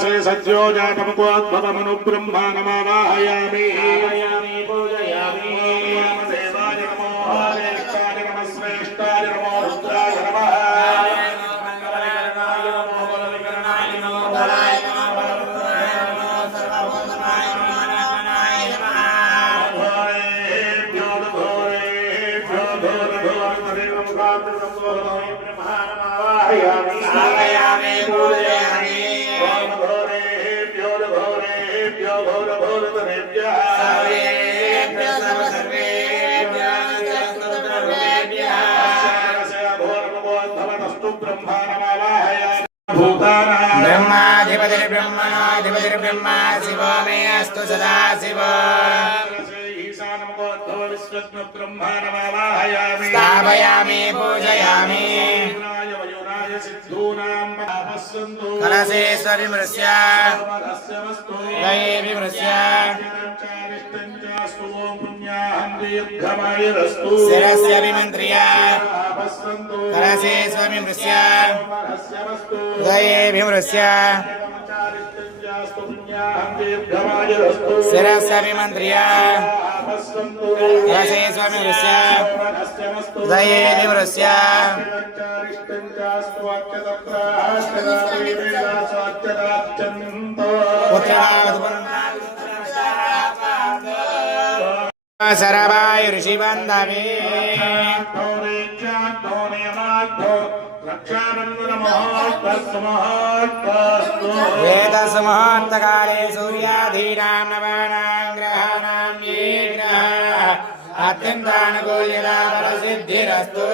శ్రీ సత్యో జాతముకోద్భవమను బ్రహ్మా ब्रह्माधिपतिर्ब्रह्मणाधिपतिर्ब्रह्मा शिवो मे अस्तु सदा शिव स्थापयामि पूजयामि कलशेश्वरि मृस्य लये विमृश्य शिरस्य विमन्त्र्य कलशेश्वरि मृस्य हृदये विमृश्य शिरस्य रसे स्वमिरस्य दये दिवरस्य सरवाय ऋषिबन्धवे वेदसमुहूर्तकाले అత్యంతానుకూల్యత ఫలసిద్ధిరస్తు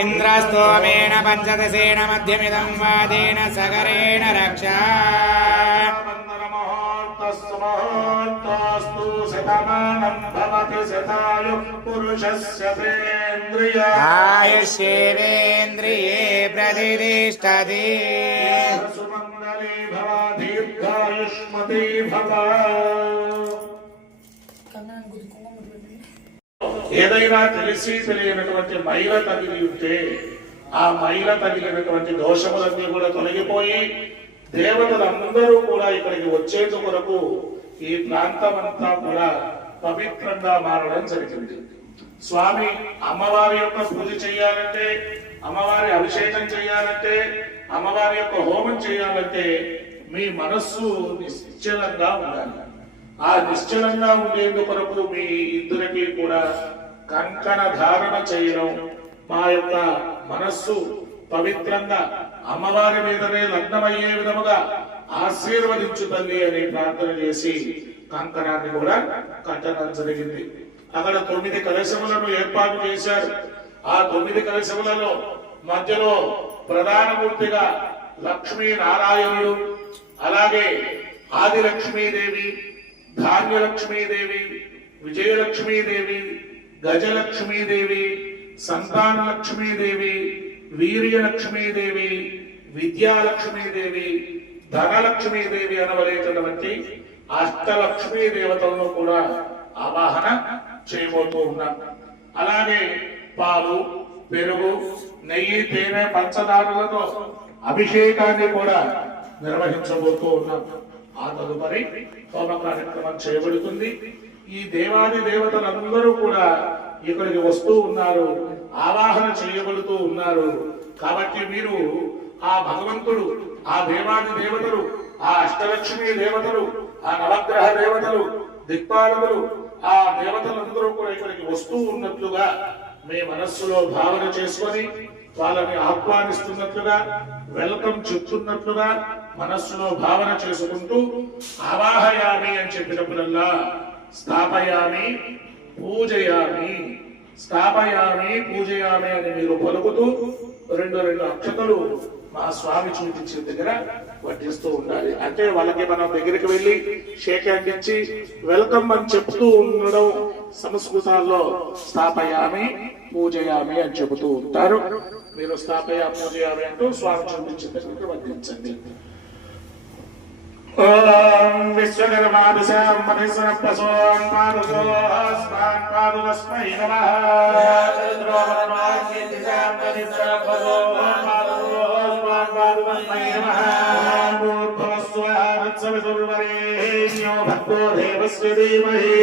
ఇంద్రస్తోమేణ పంచదశేన మధ్యమిదం వాదేన సగరేణ రక్ష ఆయుష్యేవేంద్రియే ప్రతిష్టతి ఏదైనా తెలిసి తెలియనటువంటి మైల తగిలి ఉంటే ఆ మైల తగిలినటువంటి దోషములన్నీ కూడా తొలగిపోయి దేవతలందరూ కూడా ఇక్కడికి వచ్చేందు కొరకు ఈ ప్రాంతం అంతా కూడా పవిత్రంగా మారడం జరిగింది. స్వామి అమ్మవారి యొక్క పూజ చేయాలంటే అమ్మవారి అభిషేకం చేయాలంటే అమ్మవారి యొక్క హోమం చేయాలంటే మీ మనస్సు నిశ్చలంగా ఉండాలి. ఆ నిశ్చలంగా ఉండేందుకు మీ ఇద్దరికి కూడా కంకణ ధారణ చేయడం మా యొక్క మనస్సు పవిత్రంగా అమ్మవారి మీదనే లగ్నమయ్యే విధముగా ఆశీర్వదించు తల్లి అని ప్రార్థన చేసి కంకణాన్ని కూడా కట్టడం జరిగింది అక్కడ తొమ్మిది కలశములను ఏర్పాటు చేశారు. ఆ తొమ్మిది కలశములలో మధ్యలో ప్రధానమూర్తిగా లక్ష్మీ నారాయణుడు అలాగే ఆది లక్ష్మీదేవి ధాన్యలక్ష్మీదేవి విజయలక్ష్మీదేవి గజలక్ష్మీదేవి సంతానలక్ష్మీదేవి వీర్యలక్ష్మీదేవి విద్యాలక్ష్మీదేవి ధనలక్ష్మీదేవి అనవలేటటువంటి అష్టలక్ష్మీ దేవతలను కూడా ఆవాహన చేయబోతూ ఉన్నాం. అలాగే పాలు పెరుగు నెయ్యి తేనె పంచదారులతో అభిషేకాన్ని కూడా నిర్వహించబోతూ ఉన్నాం. ఆ తదుపరి హోమ కార్యక్రమం చేయబడుతుంది. ఈ దేవాది దేవతలందరూ కూడా ఇక్కడికి వస్తూ ఉన్నారు ఆవాహన చేయబడుతూ ఉన్నారు. కాబట్టి మీరు ఆ భగవంతుడు ఆ దేవాది దేవతలు ఆ అష్టలక్ష్మి దేవతలు ఆ నవగ్రహ దేవతలు దిక్పాలకులు ఆ దేవతలందరూ కూడా ఇక్కడికి వస్తూ ఉన్నట్లుగా మీ మనస్సులో భావన చేసుకొని వాళ్ళని ఆహ్వానిస్తున్నట్లుగా వెల్కమ్ చెప్తున్నట్లుగా మనస్సులో భావన చేసుకుంటూ అవాహయామి అని చెప్పినప్పుడల్లా స్థాపయామి పూజయామి స్థాపయామి పూజయామి అని మీరు పలుకుతూ రెండు రెండు అక్షతలు మా స్వామి చూపించిన దగ్గర వడ్డిస్తూ ఉండాలి. అంటే వాళ్ళకి మనం దగ్గరికి వెళ్ళి షేక్ హ్యాండ్ ఇచ్చి వెల్కమ్ అని చెప్తూ ఉండడం సంస్కృతాల్లో స్థాపయామి పూజయామి అని చెబుతూ ఉంటారు. మీరు స్థాపయాము యాభై అంటూ స్వామి చూపించిందని వర్తించండి ఓం విశ్వకర్మాదిశాం మనీశ్వర ప్రసోం పాదుసోస్మాన్ పాదులస్మై నమః భక్తో దేవస్య ధీమహి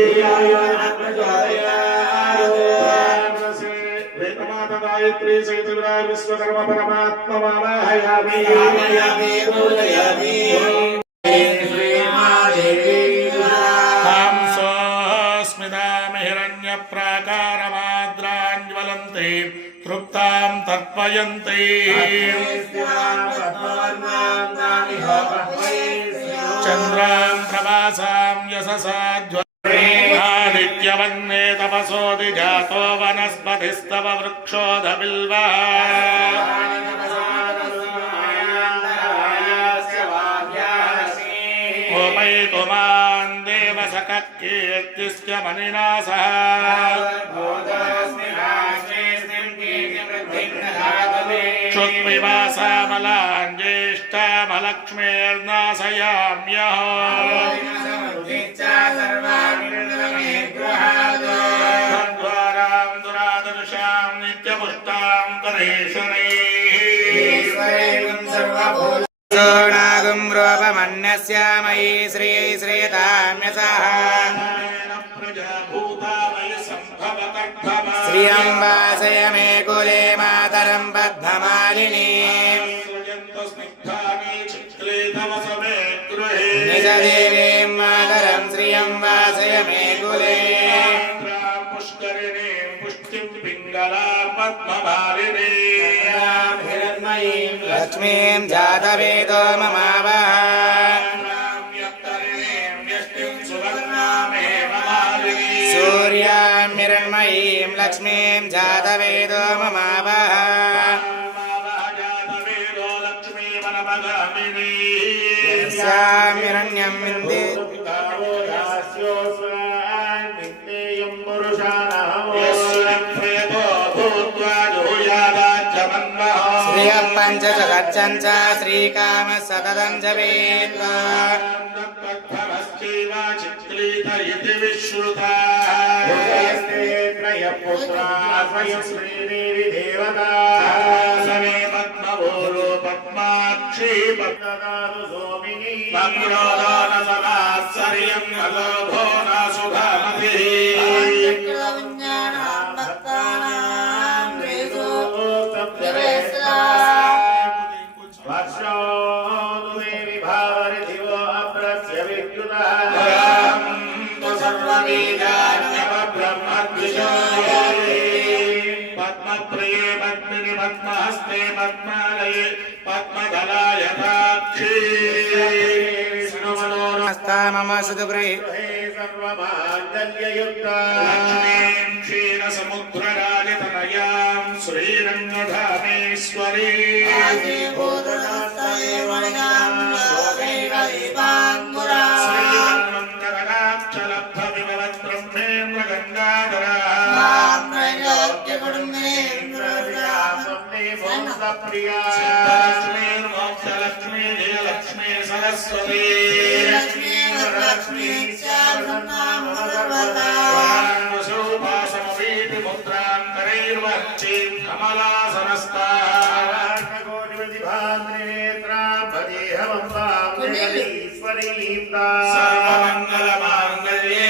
गायत्री सहित विश्वकर्म परमात्मा वाहयामि हिरण्यप्राकारमाद्राञ्ज्वलन्ते तृप्तां तर्पयन्ते चन्द्रां प्रवासां यशसाध्वनित्यवन्ने तपसोऽधिजातो वनस्पतिस्तव वृक्षोदबिल्वः ओमयितु मान् देवसककीर्तिश्च मणिना सह क्षुत्विवासामलाञ्ज्येष्ठामलक्ष्मीर्नाशयाम्यहो करेशने सोणागुं रूपमन्यस्य मयि श्री श्रीताम्यसः श्रियं वासय मे कुले मातरं पद्ममालिनीम् निजदेवीं मातरं श्रियं वासय मे कुले लक्ष्मीं जातवेदो ममावः सूर्यां हिरण्मयीं लक्ष्मीं जातवेदो ममावः स्यां हिरण्यं विन्दे श्रियः पञ्च च सज्जं च श्रीकामः सततं जपेत् चित्रीतरिति विश्रुतायपुत्रास्मयस्मैदेवि देवता समे पद्मभोलो पद्माक्षी पद्मदातु सोमिनी पद्मोदान सदा सर्यं नलोभो न सुभामभिः हस्ता मम सुदुगृहे లక్ష్మీం క్షీరసముద్రరాజతనయాం శ్రీరంగధామేశ్వరీ శ్రీమన్మందగడాక్షలబ్ధవిమలబ్రహ్మేంద్ర గంగాధరా లక్ష్మీ జయలక్ష్మీ సరస్వతీ వారాణసోపాసమవీతి ముద్రాంతరైర్వర్చీం కమలాసనస్థా సర్వమంగళమాంగళ్యే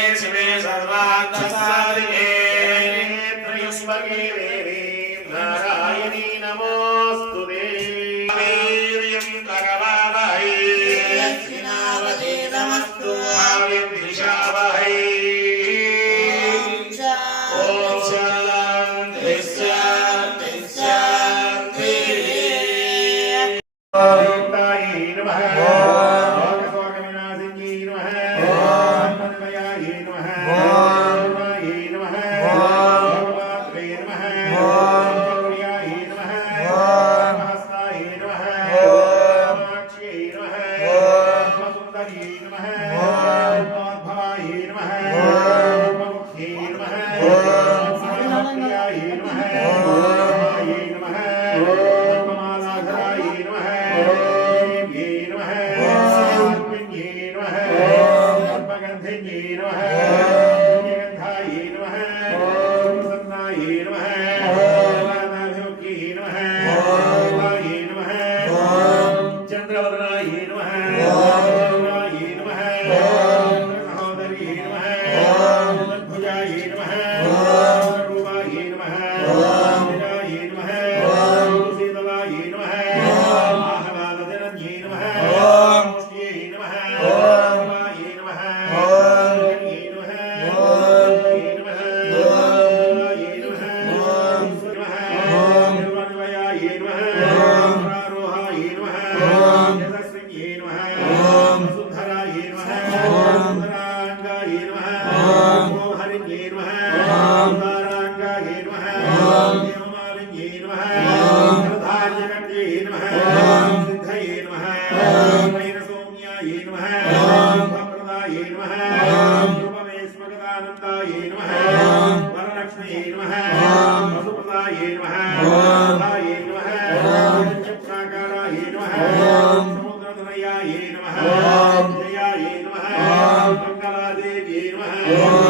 Amém. Yeah.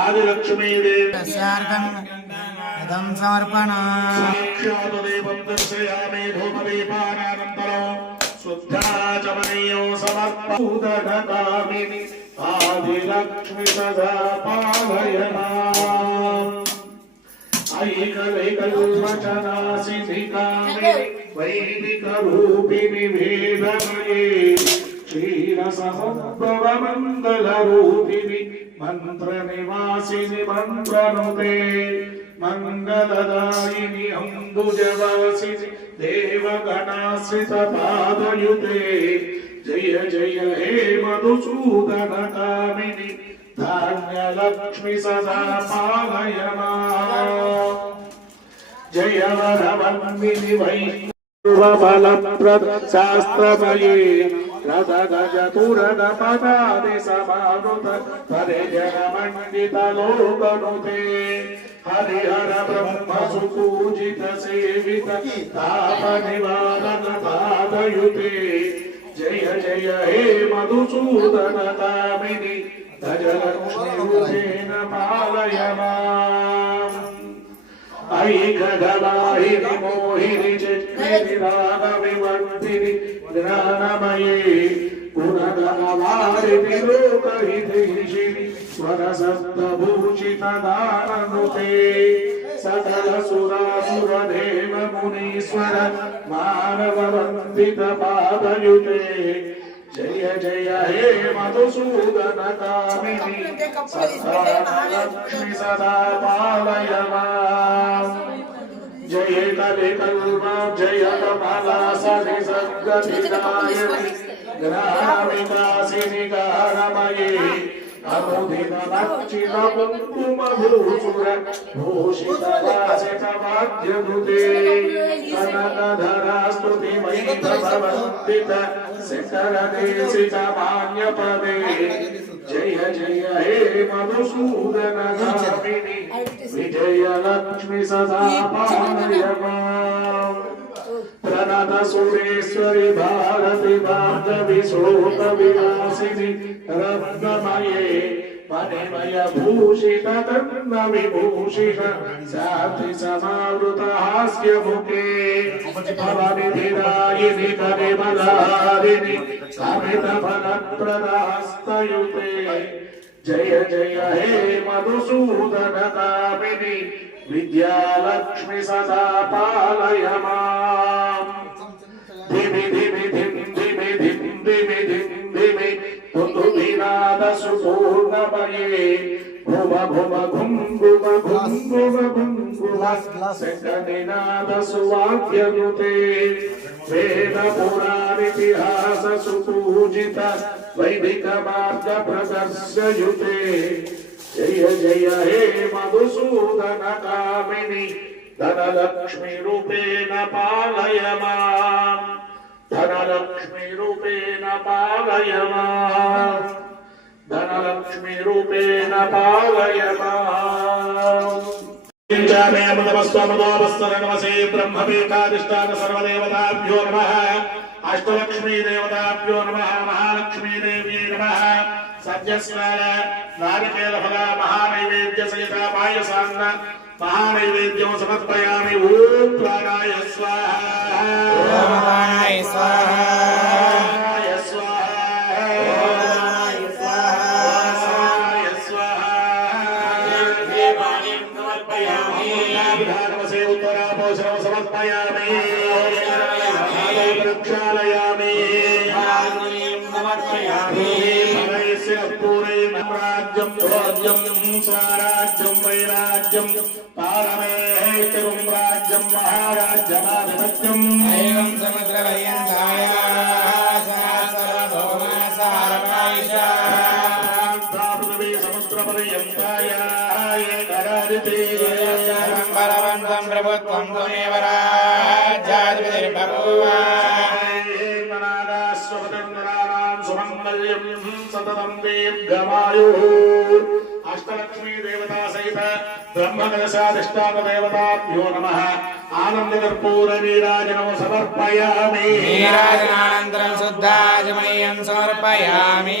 आदिलक्ष्मीदेव इदं समर्पणाक्षादेवं दर्शयामि धूमदीपानानन्तरं शुद्धाचमनीयो समर्पूदगामिनि आदिलक्ष्मि सदा पालयना ऐकलैकल्वचनासिधिकामि वैदिकरूपिणि वेदमये क्षीरसहभवमङ्गलरूपिणि మంత్రనివాసిని మంత్రనుదే మంగళదాయిని అంబుజవాసిని దేవగణాశ్రిత పాదయుతే. జయ జయ హే మధుసూదన కామిని ధాన్యలక్ష్మి సదా పాలయమా. జయ వరవన్విని వై శాస్త్రమయే. रथ गज तुरग पदादि समानुत हरे जन मण्डित लोकनुते हरिहर ब्रह्म सुपूजित सेवित ताप निवारण पादयुते जय जय हे मधुसूदन कामिनि गज लक्ष्मी रूपेण पालय माम् ఐఘమాహిని మోహిని చిత్తిని రాగవివంతిని జ్ఞానమయే పునరవారి విరూపహితిషిని స్వరసప్తభూషితదానృతే సకల సురాసురదేవ మునీశ్వర మానవవందిత పాదయుతే. జయ జయ హే మధుసూదన లక్ష్మి సదా పాలయ జయ కలి కల్మ జయ కమలా సరి సద్గతి గాయని గ్రామికాసిని अरोधिनकुङ्कुमभूचुर भूषितवाचकवाद्यभूते अननधरास्तुतिमयितभवन्दित जय जय हे मधुसूदन विजय लक्ष्मी सदा पालयमा सुरेश्वरि भारति भागवि शोक विलासिनि रत्नमये मणिमय भूषित तन्न विभूषित साधि समावृत हास्य मुखे। भवनिधिरायिनि परिमलारिणि समित फलप्रदास्तयुते। जय जय हे मधुसूदन कामिनि విద్యాలక్ష్మి సదా పాలయ మాం దిమి దిమి దిమి దిమి దిమి దిమి దిమి దిమి తుందు వినాదసు పూర్ణమయే భువ భువ భుంగుమ భుంగుమ వేద పురాణితిహాస వైదిక మార్గ ప్రదర్శయుతే జయ జయ హే మధుసూదన కామిని ధనలక్ష్మి రూపేణ పాలయ మాం ధనలక్ష్మి రూపేణ పాలయ మాం ధనలక్ష్మి రూపేణ పాలయ మాం ేమదమస్వమదోపస్తరణవసే బ్రహ్మపీఠాధిష్టాన సర్వదేవతాభ్యో నమ. అష్టలక్ష్మీ దేవతాభ్యో నమ. మహాలక్ష్మీ దేవ్యై నమ. సత్యస్నాన నారికేల ఫల మహానైవేద్య సహిత పాయసాన్న మహానైవేద్యం సమర్పయామి. ఓం ప్రాణాయ స్వాహ. స్వాహ. బలవంతం ప్రభుత్వం సతతం దీర్ఘమాయు అష్టలక్ష్మీ దేవతా సహిత బ్రహ్మకలశాధిష్టాన దేవతాభ్యో నమ. ఆనంద కర్పూర నీరాజనం సమర్పయామి. నీరాజనానంతరం శుద్ధాజమనీయం సమర్పయామి.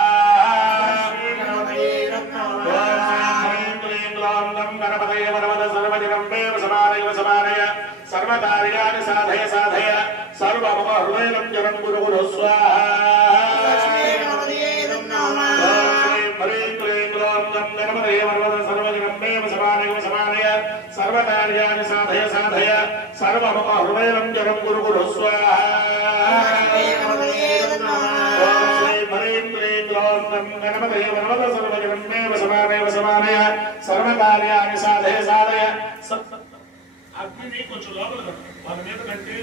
సాధయ సాధయ సర్వముఖ హృదయరంజనం గురు గురు సర్వకార్యాన్ని సాధయ సాధయ సర్వముఖ హృదయం జనం గురు గురు స్వాహ సర్వకార్యాన్ని సాధయ సాధయ అగ్ని కొంచెం లోపల వాళ్ళ మీద కంటే